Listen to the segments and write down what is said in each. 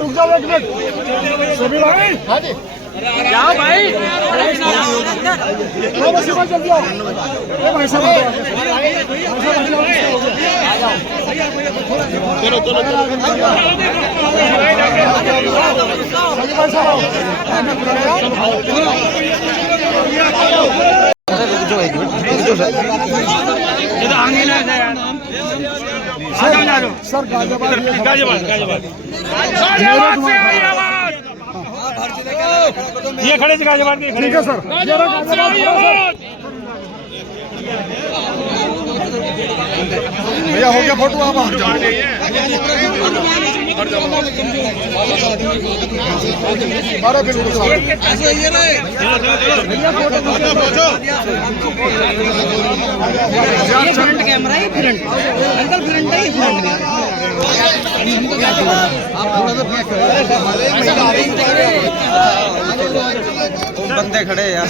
रुक जाओ एक मिनट सभी भाई। हाँ जी जाओ भाई बस जल्दी आओ भाई साहब चलो चलो सर गाजियाबाद से आई आवाज ये खड़े थे गाजियाबाद के। ठीक है सर भैया हो गया फोटो आप अरे बिल्कुल फ्रंट कैमरा ही फ्रंट अंकल फ्रंट ही फ्रंट बंदे खड़े यार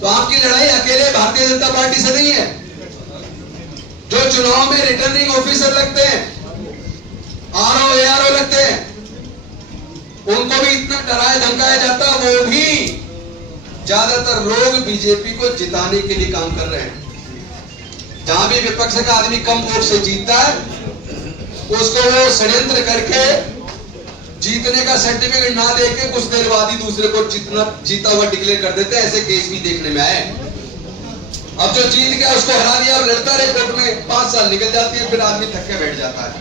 तो आपकी लड़ाई अकेले भारतीय जनता पार्टी से नहीं है। जो चुनाव में रिटर्निंग ऑफिसर लगते हैं, आरओ एआरओ लगते हैं, उनको भी इतना डराया धमकाया जाता, वो भी ज्यादातर लोग बीजेपी को जिताने के लिए काम कर रहे हैं। जहां भी विपक्ष का आदमी कम वोट से जीतता है, उसको वो षड्यंत्र करके जीतने का सर्टिफिकेट ना देके कुछ देर बाद ही दूसरे को जीता हुआ डिक्लेयर कर देते हैं। ऐसे केस भी देखने में आए। अब जो जीत गया उसको हरा दिया और लड़ता रहे कोर्ट में, 5 साल निकल जाती है, फिर आदमी थक के बैठ जाता है।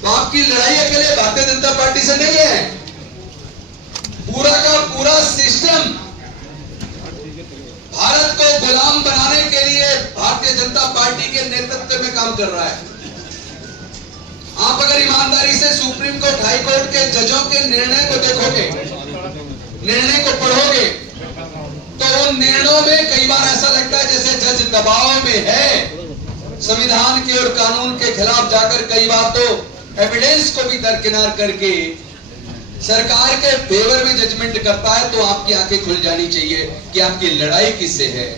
तो आपकी लड़ाई अकेले भारतीय जनता पार्टी से नहीं है। पूरा का पूरा सिस्टम भारत को गुलाम बनाने के लिए भारतीय जनता पार्टी के नेतृत्व में काम कर रहा है। आप अगर ईमानदारी से सुप्रीम कोर्ट, हाई कोर्ट के जजों के निर्णय को देखोगे, निर्णय को पढ़ोगे, तो उन निर्णयों में कई बार ऐसा लगता है जैसे जज दबाव में है। संविधान के और कानून के खिलाफ जाकर कई बार तो एविडेंस को भी दरकिनार करके सरकार के फेवर में जजमेंट करता है। तो आपकी आंखें खुल जानी चाहिए कि आपकी लड़ाई किससे है।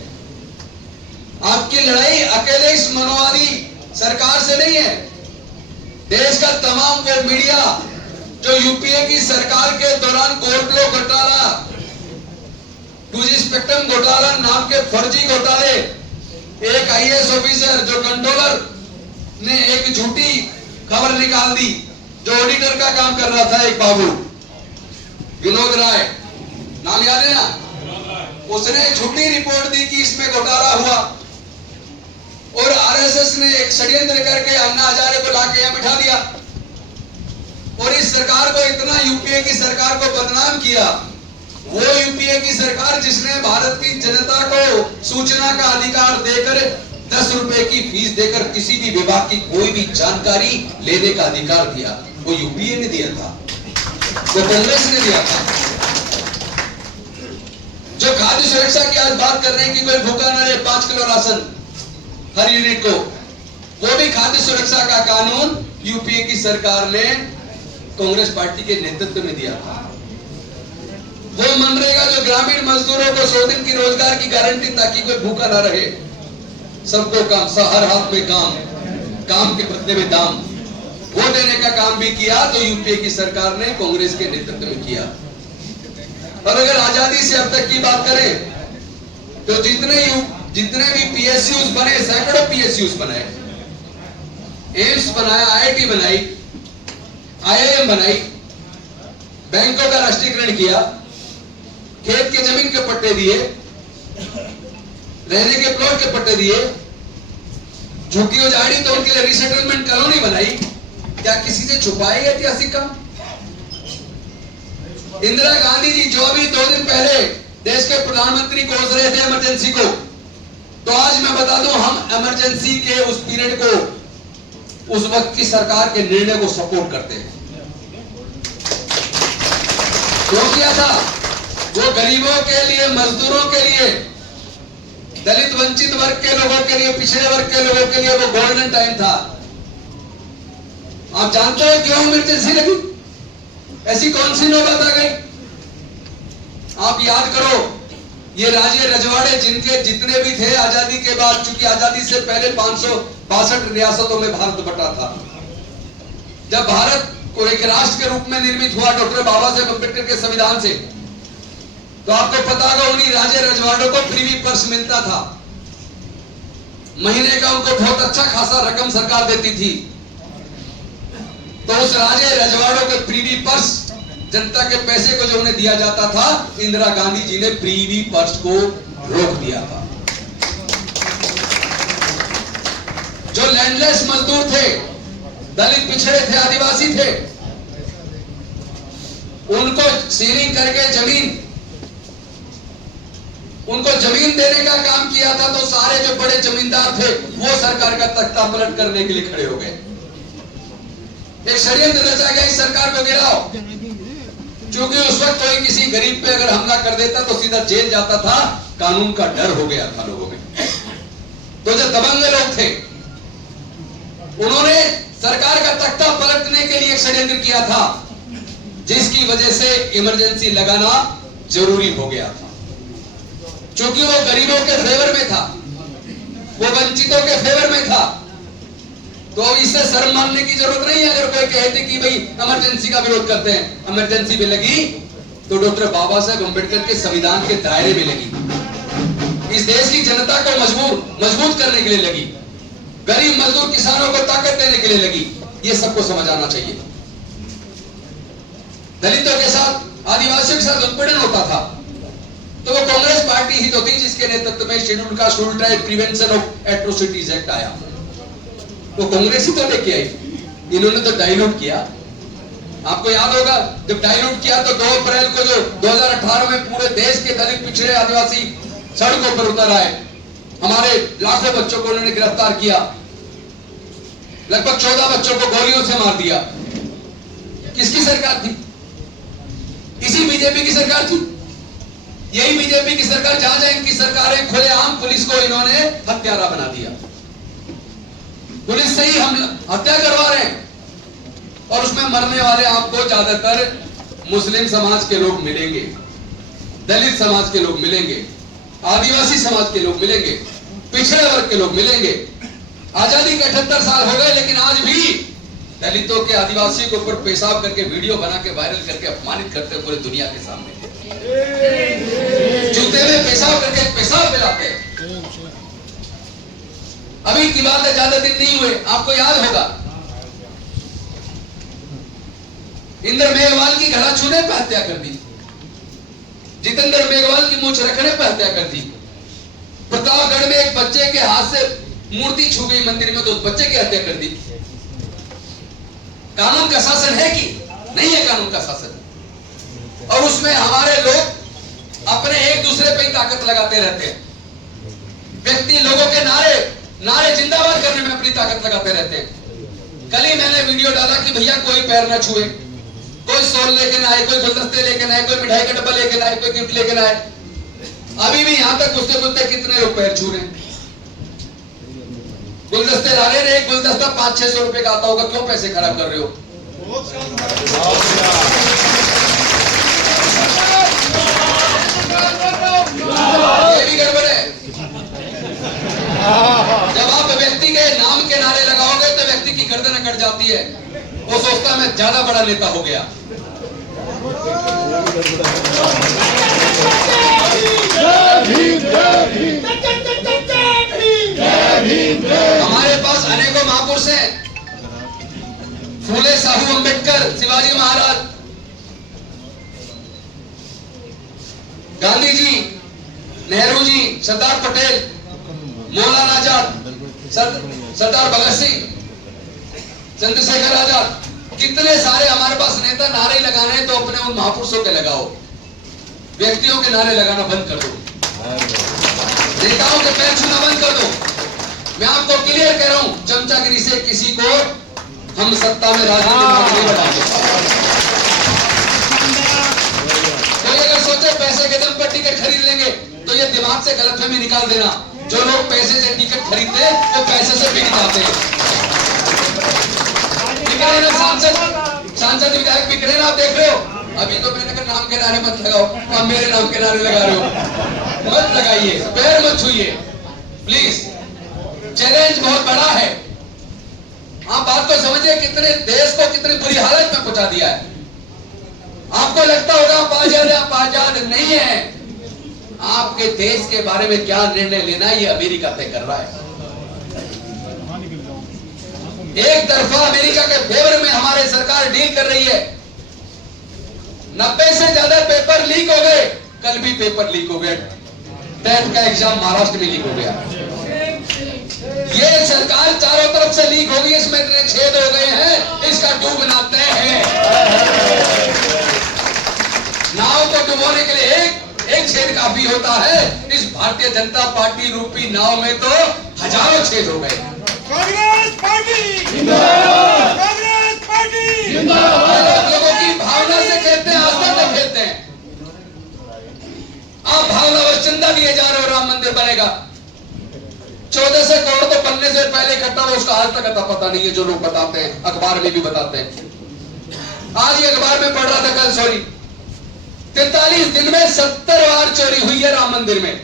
आपकी लड़ाई अकेले इस मनोवादी सरकार से नहीं है। देश का तमाम वो मीडिया जो यूपीए की सरकार के दौरान कोर्टलो घोटाला, 2G स्पेक्ट्रम घोटाला नाम के फर्जी घोटाले, एक आईएएस ऑफिसर जो कंट्रोलर ने एक झूठी खबर निकाल दी, जो ऑडिटर का काम कर रहा था, एक बाबू विनोद राय नाम याद है ना, उसने झूठी रिपोर्ट दी कि इसमें घोटाला हुआ और आरएसएस ने एक षड्यंत्र करके अन्ना हजारे को लाके यहां बिठा दिया और इस सरकार को इतना, यूपीए की सरकार को बदनाम किया। वो यूपीए की सरकार जिसने भारत की जनता को सूचना का अधिकार देकर 10 रुपए की फीस देकर किसी भी विभाग की कोई भी जानकारी लेने का अधिकार दिया, वो यूपीए ने दिया था, वो कांग्रेस ने दिया था। जो खाद्य सुरक्षा की आज बात कर रहे हैं कि कोई भूखा न रहे, 5 किलो राशन हर यूनिट को, वो भी खाद्य सुरक्षा का कानून यूपीए की सरकार ने कांग्रेस पार्टी के नेतृत्व में दिया था। वो मनरेगा जो ग्रामीण मजदूरों को 100 दिन की रोजगार की गारंटी ताकि कोई भूखा ना रहे, सबको काम, हर हाथ में काम, काम के बदले में दाम, वो देने का काम भी किया। तो यूपीए की सरकार ने कांग्रेस के नेतृत्व में किया। और अगर आजादी से अब तक की बात करें तो जितने भी पीएसयूज बने, सैकड़ों पीएसयूज बनाए, एम्स बनाया, आईआईटी बनाई, आईआईएम बनाई, बैंकों का राष्ट्रीयकरण किया, खेत के जमीन के पट्टे दिए, रहने के प्लॉट के पट्टे दिए, झुग्गी उजाड़ी तो उनके लिए रीसेटलमेंट कॉलोनी बनाई। क्या किसी से छुपाए ऐतिहासिक काम? इंदिरा गांधी जी जो अभी 2 दिन पहले देश के प्रधानमंत्री कोस रहे थे इमरजेंसी को, तो आज मैं बता दूं हम इमरजेंसी के उस पीरियड को, उस वक्त की सरकार के निर्णय को सपोर्ट करते हैं। क्यों किया था? वो गरीबों के लिए, मजदूरों के लिए, दलित वंचित वर्ग के लोगों के लिए, पिछड़े वर्ग के लोगों के लिए वो गोल्डन टाइम था। आप जानते हो क्यों इमरजेंसी लगी? ऐसी कौन सी नौबत आ गई? आप याद करो, ये राजे रजवाड़े जिनके जितने भी थे आजादी के बाद, चूंकि आजादी से पहले 562 रियासतों में भारत बटा था। जब भारत को एक राष्ट्र के रूप में निर्मित हुआ डॉक्टर बाबा साहेब अम्बेडकर के संविधान से, तो आपको पता होगा उन्हीं राजे रजवाड़ों को प्रीवी पर्स मिलता था। महीने का उनको बहुत अच्छा खासा रकम सरकार देती थी। तो उस राजे रजवाड़ों के प्रीवी पर्स, जनता के पैसे को जो उन्हें दिया जाता था, इंदिरा गांधी जी ने प्रीवी पर्स को रोक दिया था। जो लैंडलेस मजदूर थे, दलित पिछड़े थे, आदिवासी थे, उनको सीलिंग करके उनको जमीन देने का काम किया था। तो सारे जो बड़े जमींदार थे वो सरकार का तख्ता पलट करने के लिए खड़े हो गए। एक षड्यंत्र रचा गया इस सरकार को गिराओ। क्योंकि उस वक्त कोई किसी गरीब पे अगर हमला कर देता तो सीधा जेल जाता था, कानून का डर हो गया था लोगों में। तो जो दबंग लोग थे उन्होंने सरकार का तख्ता पलटने के लिए एक षड्यंत्र किया था, जिसकी वजह से इमरजेंसी लगाना जरूरी हो गया था। क्योंकि वो गरीबों के फेवर में था, वो वंचितों के फेवर में था। तो इससे शर्म मानने की जरूरत नहीं है। अगर कोई कहते कि भाई इमरजेंसी का विरोध करते हैं, इमरजेंसी भी लगी तो डॉक्टर बाबा साहेब अम्बेडकर के संविधान के दायरे में लगी। इस देश की जनता को मजबूत करने के लिए लगी, गरीब मजदूर किसानों को ताकत देने के लिए लगी। ये सबको समझ आना चाहिए। दलितों के साथ, आदिवासियों के साथ उत्पीड़न होता था, तो वो कांग्रेस पार्टी ही तो थी जिसके नेतृत्व में schedule caste rule tribe prevention of atrocities act आया। वो कांग्रेस ही तो लेके आई। इन्होंने तो डाइल्यूट किया। आपको याद होगा जब डाइल्यूट किया तो 2 अप्रैल को जो 2018 में पूरे देश के दलित पिछड़े आदिवासी सड़कों पर उतर आए, हमारे लाखों बच्चों को उन्होंने गिरफ्तार किया, लगभग 14 बच्चों को गोलियों से मार दिया। किसकी सरकार थी? इसी बीजेपी की सरकार थी। यही बीजेपी की सरकार, जहां जहां इनकी सरकारें खुलेआम पुलिस को इन्होंने हत्यारा बना दिया। पुलिस से ही हम हत्या करवा रहे हैं और उसमें मरने वाले आपको ज्यादातर मुस्लिम समाज के लोग मिलेंगे, दलित समाज के लोग मिलेंगे, आदिवासी समाज के लोग मिलेंगे, पिछड़े वर्ग के लोग मिलेंगे। आजादी के 78 साल हो गए, लेकिन आज भी दलितों के, आदिवासियों के ऊपर पेशाब करके वीडियो बना के वायरल करके अपमानित करते हैं पूरी दुनिया के सामने। जूते में पेशाब करके पेशाब मिलाते हैं। अभी की बात है, ज्यादा दिन नहीं हुए, आपको याद होगा इंद्र मेघवाल की घड़ा छूने पर हत्या कर दी, जितेंद्र मेघवाल की मूंछ रखने पर हत्या कर दी, प्रतापगढ़ में एक बच्चे के हाथ से मूर्ति छू गई मंदिर में तो उस बच्चे की हत्या कर दी। कानून का शासन है कि नहीं है? कानून का शासन। और उसमें हमारे लोग अपने एक दूसरे पे ही ताकत लगाते रहते हैं। व्यक्ति लोगों के नारे जिंदाबाद करने में अपनी ताकत लगाते रहते हैं। कल ही मैंने वीडियो डाला कि भैया कोई पैर ना छुए, कोई सोल लेके ना आए, कोई गुलदस्ते लेके ना आए, कोई मिठाई का डब्बा लेके ना आए, कोई गिफ्ट लेके ना आए। अभी भी यहां तक घुसते कितने लोग पैर छू रहे हैं, गुलदस्ते ला रहे हैं। एक गुलदस्ता 500-600 रुपए का आता होगा, क्यों पैसे खराब कर रहे हो? ये भी गड़बड़ है। जब आप व्यक्ति के नाम के नारे लगाओगे तो व्यक्ति की गर्दन कट जाती है, वो सोचता मैं ज्यादा बड़ा नेता हो गया। हमारे पास अनेकों महापुरुष हैं, फूले साहू अम्बेडकर, शिवाजी महाराज, गांधी जी, नेहरू जी, सरदार पटेल, मौलाना आजाद, सरदार भगत सिंह, चंद्रशेखर आजाद, कितने सारे हमारे पास नेता। नारे लगाने हैं तो अपने उन महापुरुषों के लगाओ, व्यक्तियों के नारे लगाना बंद कर दो, नेताओं के पैर छूना बंद कर दो। मैं आपको क्लियर कह रहा हूं, चमचागिरी से किसी को हम सत्ता में राजनीति नहीं बनाते। कोई अगर सोचे पैसे के टिकट खरीद लेंगे, तो ये दिमाग से गलतफहमी निकाल देना, जो लोग पैसे से टिकट खरीदते हैं वो पैसे से बिक जाते हैं। सांसद विधायक बिक रहे हैं, आप देख रहे हो। अभी तो मैंने कहा नाम के नारे मत लगाओ, अब मेरे नाम के नारे लगा रहे हो। मत लगाइए, पैर मत छूइए प्लीज। चैलेंज बहुत बड़ा है, आप बात को समझिए, कितने देश को कितनी बुरी हालत में पहुंचा दिया है। आपको लगता होगा आप आजाद नहीं है, आपके देश के बारे में क्या निर्णय लेना ये अमेरिका तय कर रहा है। एक तरफा अमेरिका के फेवर में हमारी सरकार डील कर रही है। 90 से ज्यादा पेपर लीक हो गए, कल भी पेपर लीक हो गए, 10th का एग्जाम महाराष्ट्र में लीक हो गया। ये सरकार चारों तरफ से लीक हो गई, इसमें इतने छेद हो गए हैं, इसका डूबना तय है। नाव को डुबोने के लिए एक छेद काफी होता है, इस भारतीय जनता पार्टी रूपी नाव में तो हजारों छेद हो गए। कांग्रेस पार्टी जिंदाबाद, कांग्रेस पार्टी जिंदाबाद। लोगों की भावना से खेलते हैं, आस्था से खेलते हैं। आप भावना व चंदा दिए जा रहे हो, राम मंदिर बनेगा। 1400 करोड़ तो बनने से पहले इकट्ठा हुआ, उसका आज तक अता पता नहीं है, जो लोग बताते हैं, अखबार में भी बताते हैं। आज ये अखबार में पढ़ रहा था कल, सॉरी, 43 दिन में 70 बार चोरी हुई है राम मंदिर में।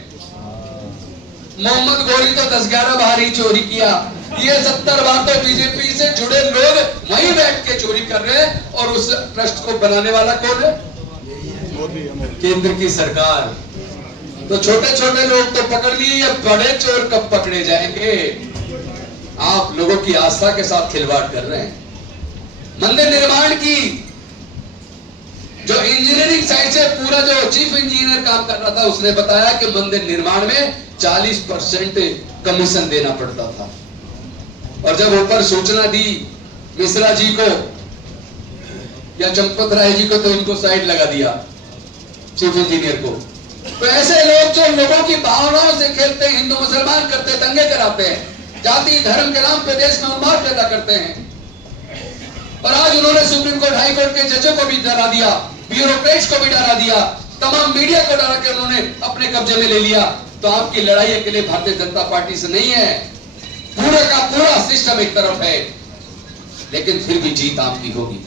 मोहम्मद गौरी तो 10-11 बार ही चोरी किया, ये 70 बार तो बीजेपी से जुड़े लोग वहीं बैठ के चोरी कर रहे हैं। और उस ट्रस्ट को बनाने वाला कौन है? केंद्र की सरकार। तो छोटे छोटे लोग तो पकड़ लिए, या बड़े चोर कब पकड़े जाएंगे? आप लोगों की आस्था के साथ खिलवाड़ कर रहे हैं। मंदिर निर्माण की जो इंजीनियरिंग साइड से पूरा जो चीफ इंजीनियर काम कर रहा था, उसने बताया कि मंदिर निर्माण में 40% कमीशन देना पड़ता था। और जब ऊपर सूचना दी मिश्रा जी को या चंपत राय जी को, तो इनको साइड लगा दिया, चीफ इंजीनियर को। तो ऐसे लोग जो लोगों की भावनाओं से खेलते हैं, हिंदू मुसलमान करते, दंगे कराते हैं, जाति धर्म के नाम पे देश में उन्माद पैदा करते हैं। और आज उन्होंने सुप्रीम कोर्ट, हाई कोर्ट के जजों को भी डरा दिया, ब्यूरोक्रेट्स को भी डरा दिया, तमाम मीडिया को डरा के उन्होंने अपने कब्जे में ले लिया। तो आपकी लड़ाई अकेले भारतीय जनता पार्टी से नहीं है, पूरा का पूरा सिस्टम एक तरफ है, लेकिन फिर भी जीत आपकी होगी।